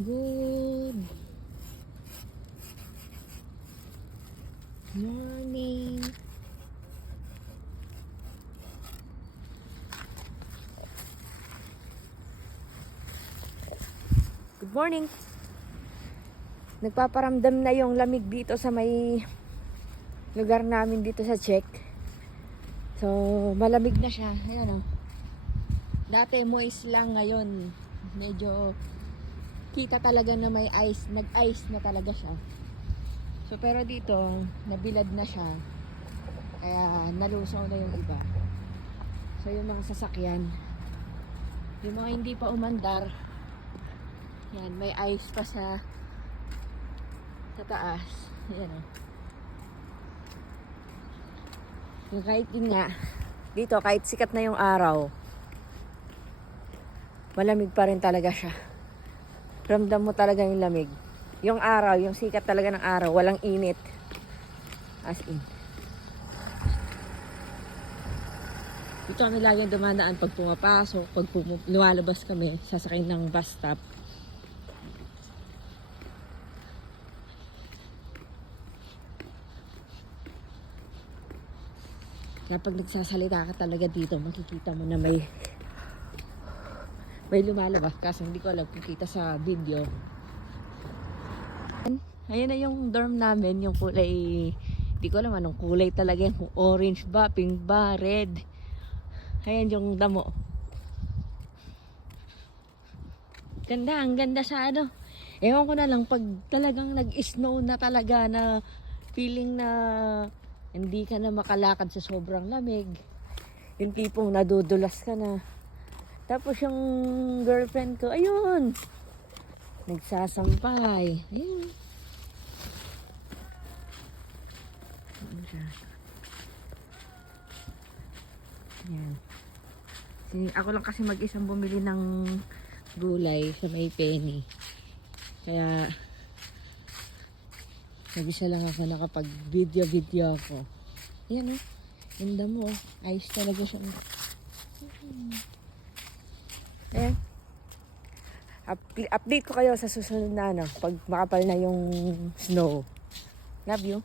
Good morning. Good morning. Nagpaparamdam na yung lamig dito sa may lugar namin dito sa Czech. So, malamig na siya. Ayan o. Dati moist lang, ngayon medyo kita talaga na may ice, nag-ice na talaga siya. So, pero dito, nabilad na siya. Kaya, nalusaw na yung iba. So, yung mga sasakyan, yung mga hindi pa umandar, yan, may ice pa sa taas. Yan o. Yung kahit yun nga, dito, kahit sikat na yung araw, malamig pa rin talaga siya. Ramdam mo talaga yung lamig. Yung araw, yung sikat talaga ng araw, walang init. As in. Dito kami laging dumadaan pag pumapasok, pag lumalabas kami, sasakay ng bus stop. Kapag nagsasalita ka talaga dito, makikita mo na may lumalabas. Kasi hindi ko alam kung kita sa video. Ayan na yung dorm namin, yung kulay, hindi ko alam anong kulay talaga yan, kung orange ba, pink ba, red. Ayan yung damo. Ganda, ang ganda sa ano. Ewan ko na lang, pag talagang nag-snow na talaga na feeling na hindi ka na makalakad sa sobrang lamig. Yung tipong nadudulas ka na. Tapos yung girlfriend ko, ayun, nagsasampay. Ayun. Yan. Ako lang kasi mag-isang bumili ng gulay sa may penny. Kaya nag-isa lang ako nakapag video ako. Yan o. Ganda mo o. Ayos talaga siya. Eh. Update ko kayo sa susunod na ano. Pag makapal na yung snow. Love you.